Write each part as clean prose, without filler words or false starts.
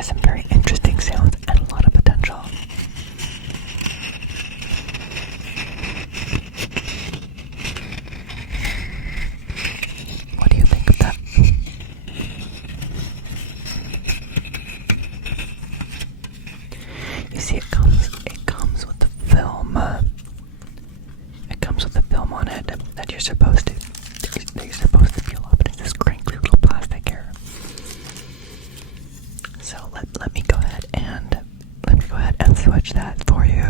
has some very interesting sounds and a lot of potential. What do you think of that? You see, it comes with the film. It comes with the film on it that you're supposed to peel off. But it's this crinkly little plastic here. So let me go ahead and switch that for you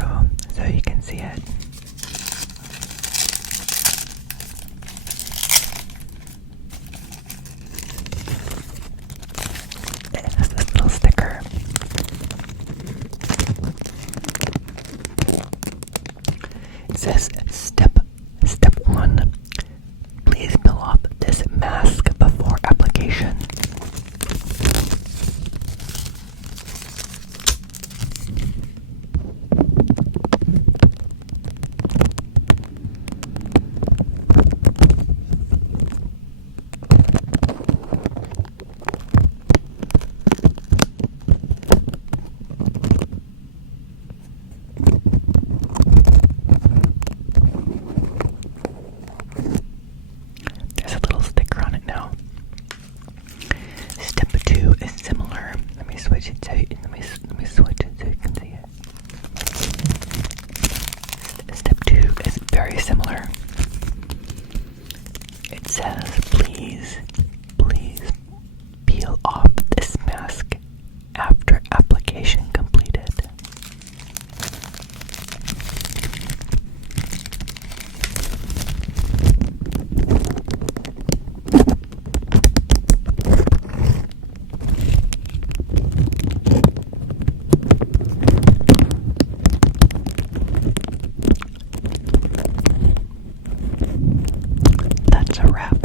so you can see it. It has this little sticker. It says step 1. Please peel off this mask before application. There's a little sticker on it now. Step 2 is similar. Let me switch it so you can see it. Step 2 is very similar. It says, please peel off this mask after application completed. That's a wrap.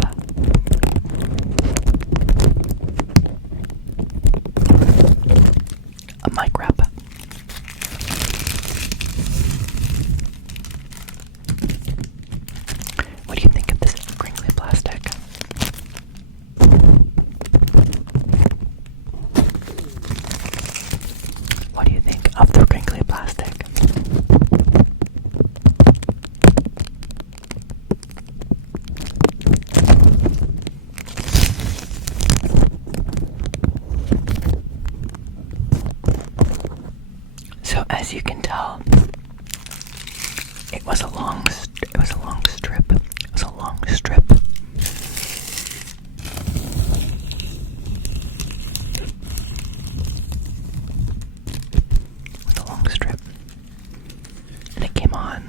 A mic wrap. What do you think of this crinkly plastic? What do you think of the crinkly plastic? So as you can tell, it was a long strip. It was a long strip. It was a long strip. And it came on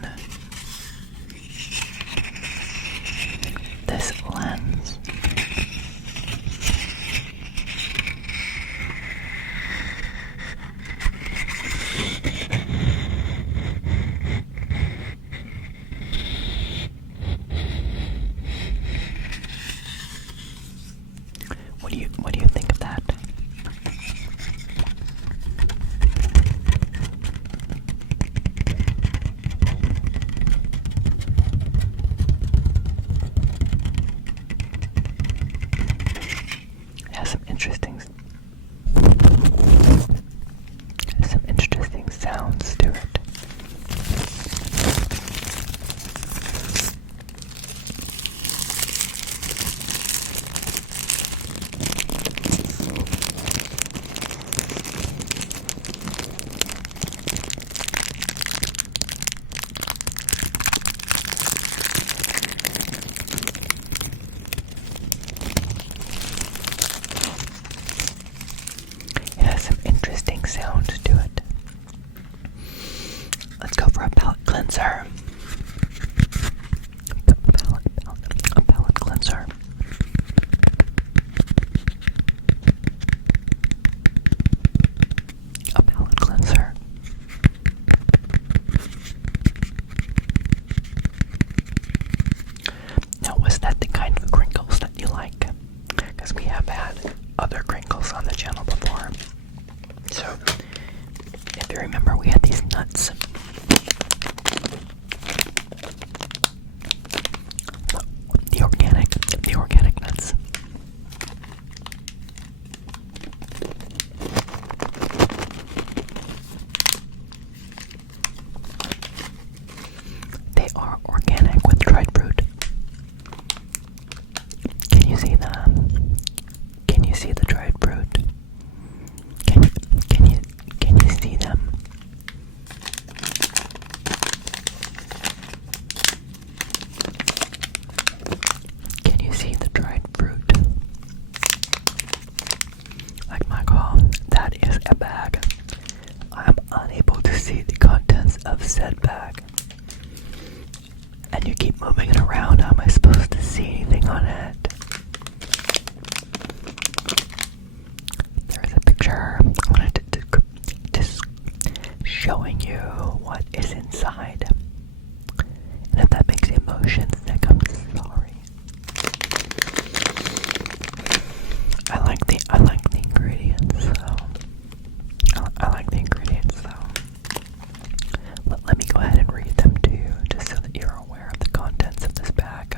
this lens. you see them? Can you see the dried fruit? Can you see them? Can you see the dried fruit? Like Michael, that is a bag. I'm unable to see the contents of said bag. And you keep moving it around. How am I supposed to see anything on it? There's a picture. I wanted to showing you what is inside. And if that makes emotions, then I'm sorry. I like the ingredients, so I like the ingredients, so let me go ahead and read them to you, just so that you're aware of the contents of this bag.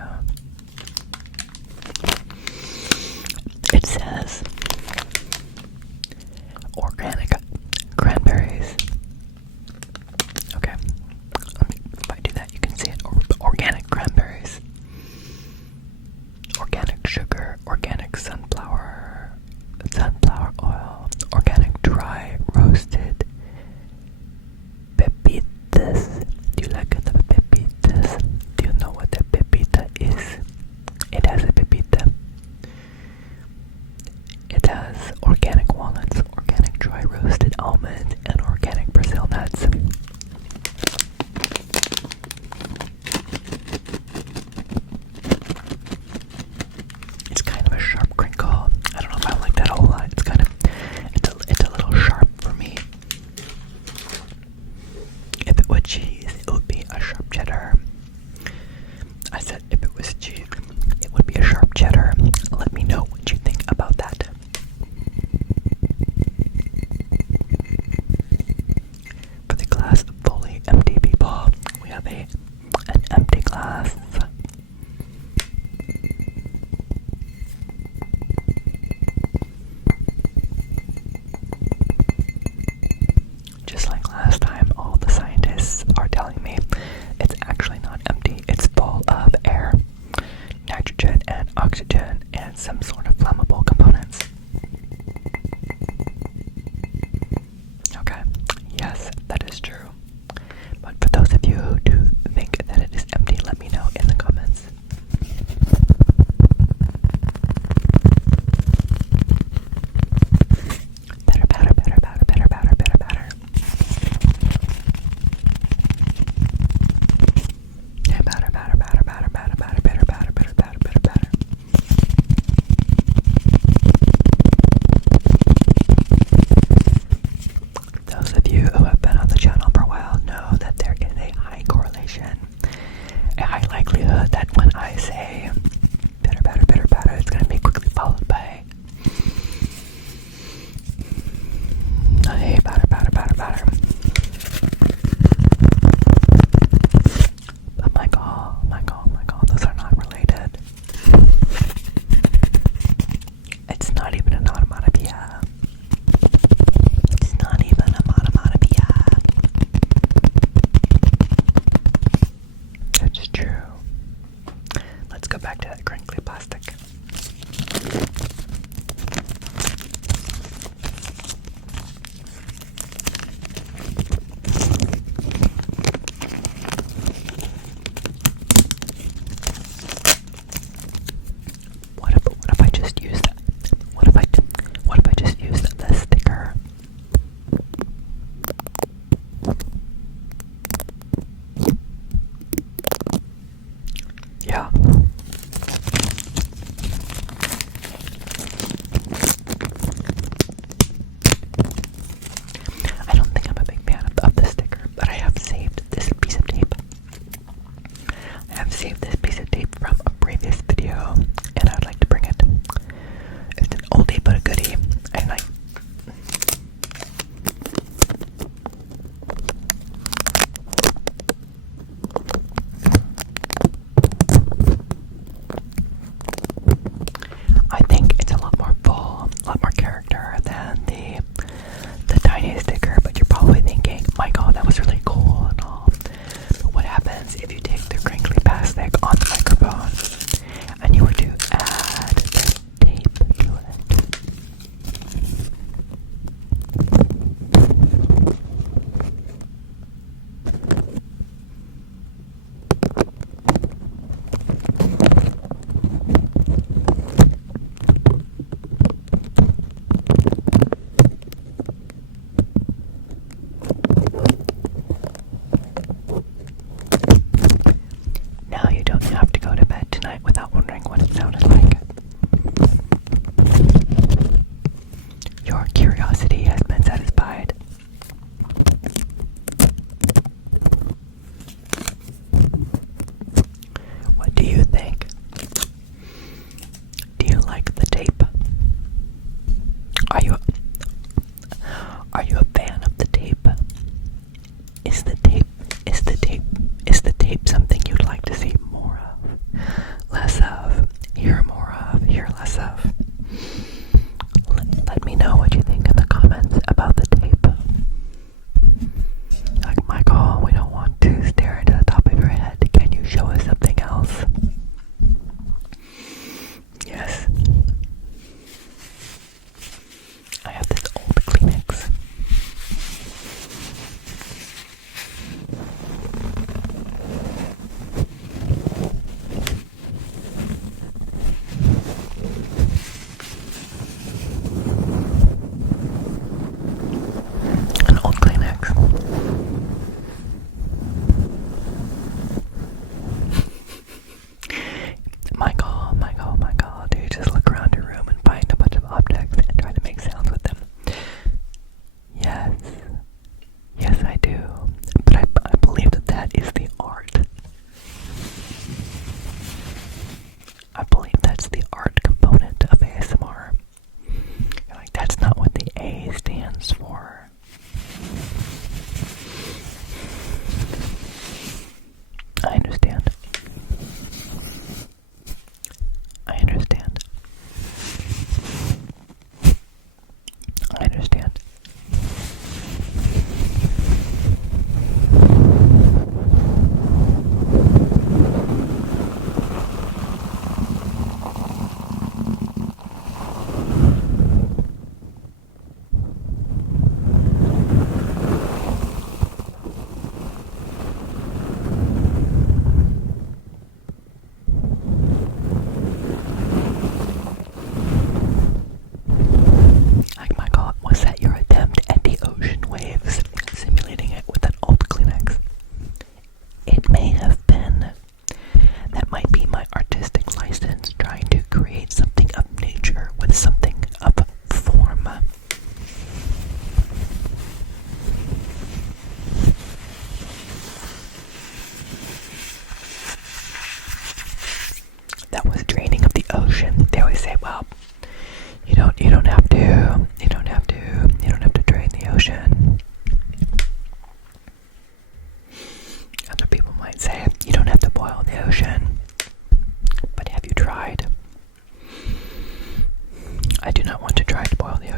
It says organic cranberries. Okay, if I do that, you can see it. Organic cranberries, organic sugar, organic sunflower oil, organic dry roasted pepitas. Do you like the pepitas? Do you know what a pepita is? It has a pepita. It has organic walnuts, organic dry roasted almonds, and organic Brazil nuts. It's kind of a sharp crinkle. I don't know if I like that a whole lot. It's a little sharp for me. If it were cheese, it would be a sharp cheddar. I said if it was cheese, it would be a sharp cheddar. Let me know what you think about that. For the glass fully empty people, we have an empty glass. Just like last time, all the scientists are telling me it's actually not empty. It's full of air, nitrogen, and oxygen, and some sort of flammable components. Okay, yes, that is true. But for those of you who do think that it is empty, let me know in the comments. Better, better, better, better, better, better, better, better. Yeah, better, better, better, better, better, better, better, better, better, better, better, better.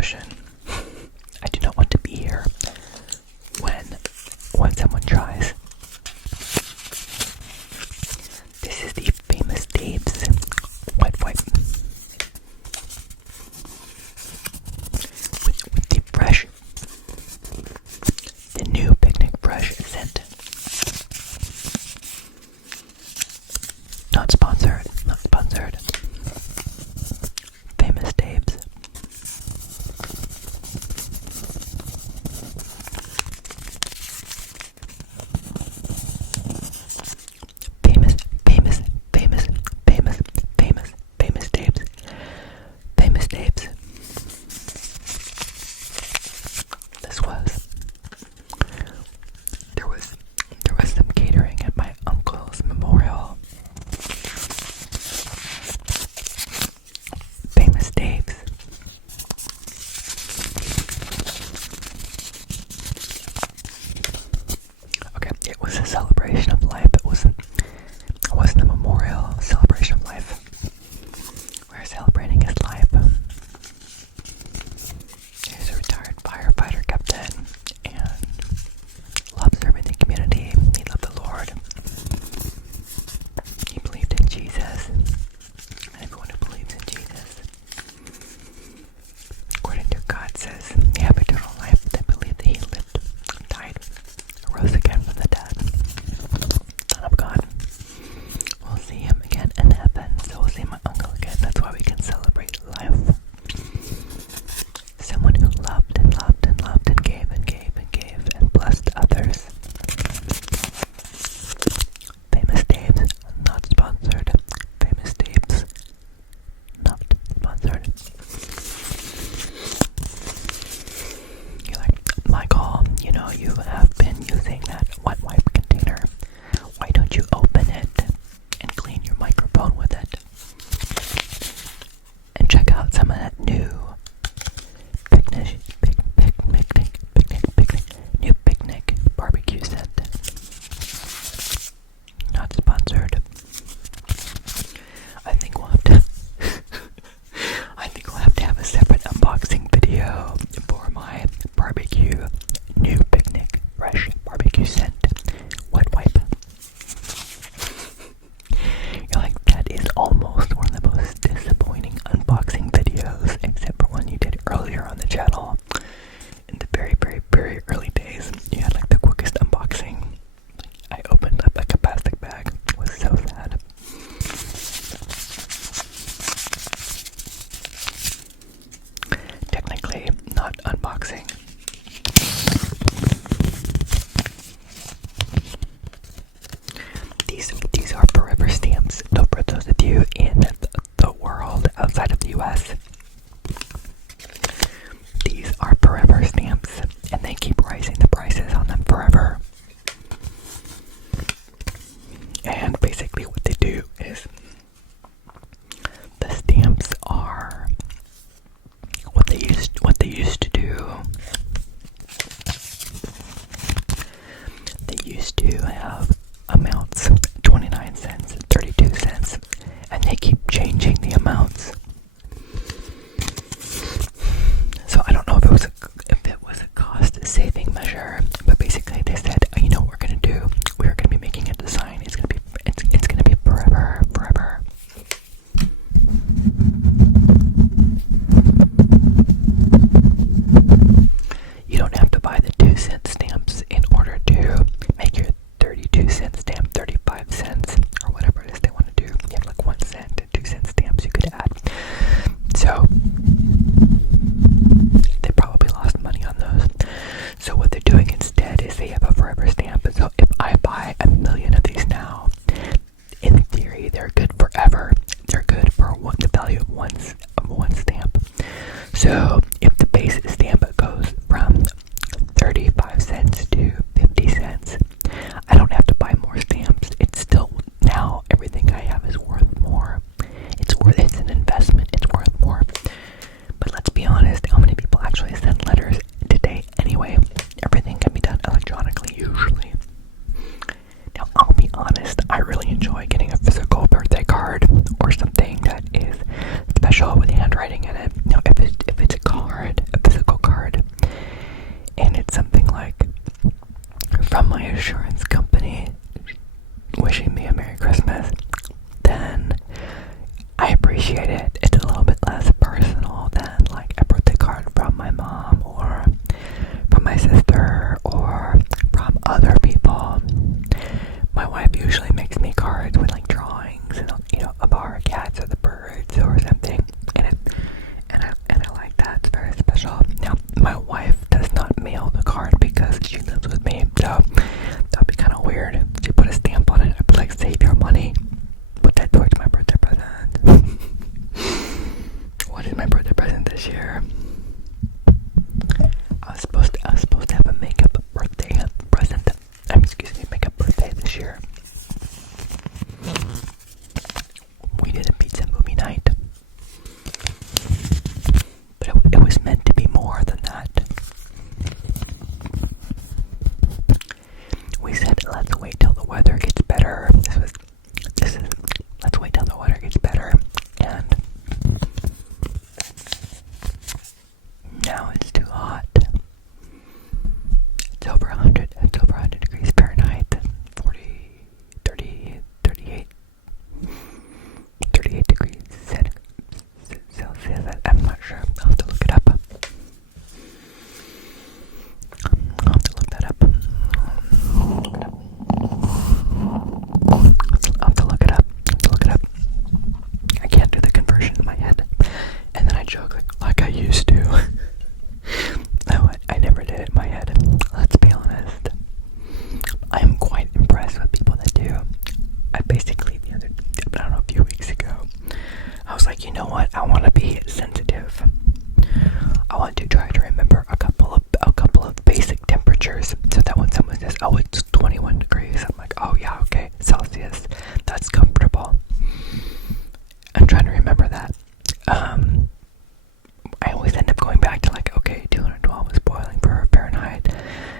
ocean. I do not want to be here when someone tries. This is the famous Dave's wet wipe with the fresh, the new picnic fresh scent. Not sponsored, not sponsored. Famous Dave's. Famous Dave's. Famous Dave's. There was some catering at my uncle's memorial. Famous Dave's. Okay, it was a celebration of life. It wasn't a memorial. Celebration of life. We're celebrating his life. He's a retired firefighter captain and loved serving the community. He loved the Lord. He believed in Jesus. And everyone who believes in Jesus, according to God, says they have eternal life. They believe that he lived, died, rose again from the dead. Son of God. We'll see him again in heaven. So we'll see my uncle again. That's why we can celebrate life. Someone who loved and loved and loved and gave and gave and gave and blessed others. Famous Dave's, not sponsored. Famous Dave's, not sponsored. You're like, Michael, you know you have been using that wet wipe container. Why don't you open it and clean your microphone with it? And check out some of that new new picnic barbecue scent. Not sponsored. I think we'll have to have a separate unboxing video for my barbecue new picnic fresh barbecue scent wet wipe. You're like, that is almost one of the most disappointing unboxing videos, except for one you did earlier on the channel. In the very, very, very early days, you had like the quickest unboxing. I opened up like a plastic bag. It was so sad. Technically, not unboxing. These are forever stamps. So for those of you in the world outside of the US, these are forever stamps, and they keep raising the prices on them forever. And basically what they do is, the stamps are what they used to do. They used to have amounts, 29 cents, 32 cents, and they keep changing the amounts. So I don't know if it was a cost-saving measure, but basically they said, you know what we're gonna do? We're gonna be making a design. It's gonna be forever. You don't have to buy the 2-cent stamps in order to make your 32-cent stamp 35 cents or whatever it is they want to do. You have like 1 cent and 2-cent stamps you could add. So they probably lost money on those. So what they're doing instead is they have a forever stamp. So if I buy 1 million of these now, in theory they're good forever. They're good for the value of one stamp. So if the base stamp goes from 35 cents to 50 cents, I don't have to buy more stamps. It's still, now everything I have is worth more. It's an investment. It's worth more. But let's be honest, how many people actually send letters today anyway? Everything can be done electronically usually. Now I'll be honest, I really enjoy getting a physical birthday card or something that is special with handwriting in it. Now if it's a card, a sure. I'll have to look it up. I'll have to look that up. I'll have to look it up. I can't do the conversion in my head. And then I joke like I used to. No, I never did it in my head. Let's be honest. I am quite impressed with people that do. I basically, I don't know, a few weeks ago, I was like, you know what? I want to be sensitive. I want to try to remember a couple of basic temperatures, so that when someone says, "Oh, it's 21 degrees," I'm like, "Oh yeah, okay, Celsius. That's comfortable." I'm trying to remember that. I always end up going back to like, okay, 212 is boiling for Fahrenheit.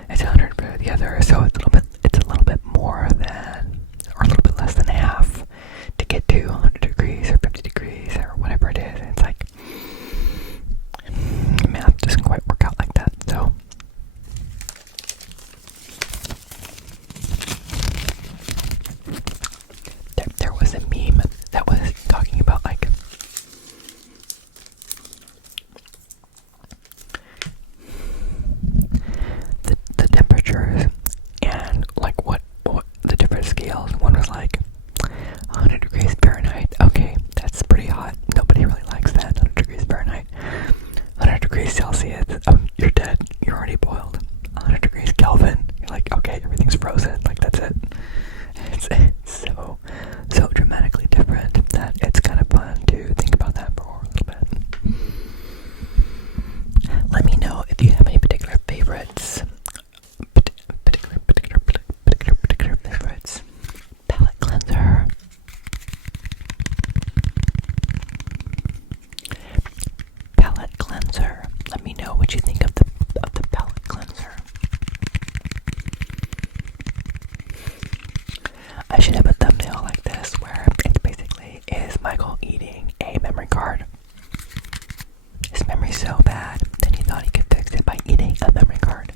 It's 100 for the other, so it's a little bit more than, or a little bit less than half to get to 100 degrees or 50 degrees or whatever it is. It's like, math doesn't quite work out like that, so. There was a meme that was talking about like the temperatures and like what the different scales. One was like 100 degrees Fahrenheit. Okay, that's pretty hot. Nobody really likes that. 100 degrees Fahrenheit. 100 degrees Celsius. You're dead. You're already boiled. 100 degrees Kelvin. You're like, okay, everything's frozen. Like that's it. It's so dramatically different that it's kind of fun to think about that for a little bit. Let me know if you have any particular favorites. Particular favorites. Palette cleanser. Palette cleanser. Let me know what you think of the palette cleanser. I should have a thumbnail like this where it basically is Michael eating a memory card. His memory's so bad that he thought he could fix it by eating a memory card.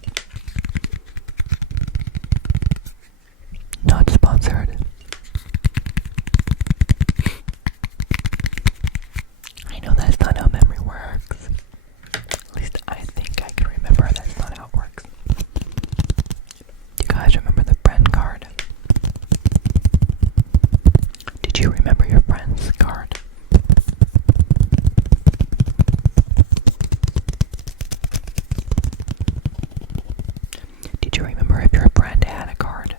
Not sponsored. I know that's not how memory works. At least I think I can remember that's not how it works. Do you guys remember the friend card? Did you remember your friend's card? Did you remember if your friend had a card?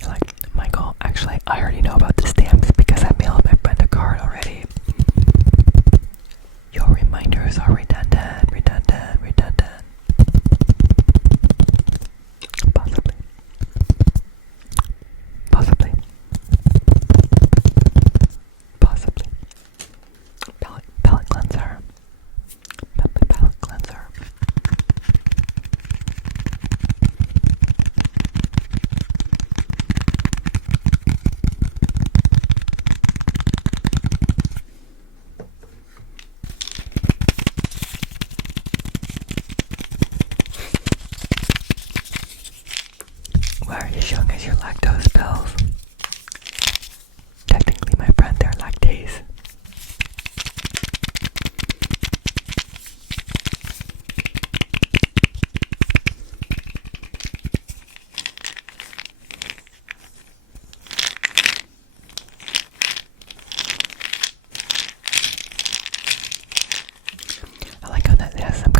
You're like, Michael, actually, I already know about the stamps because I mailed my friend a card already. Your reminders are redundant. Possibly. Palette cleanser. Palette cleanser. Why are you showing us your lactose pills? Technically, my friend, they're lactase. I like how that has some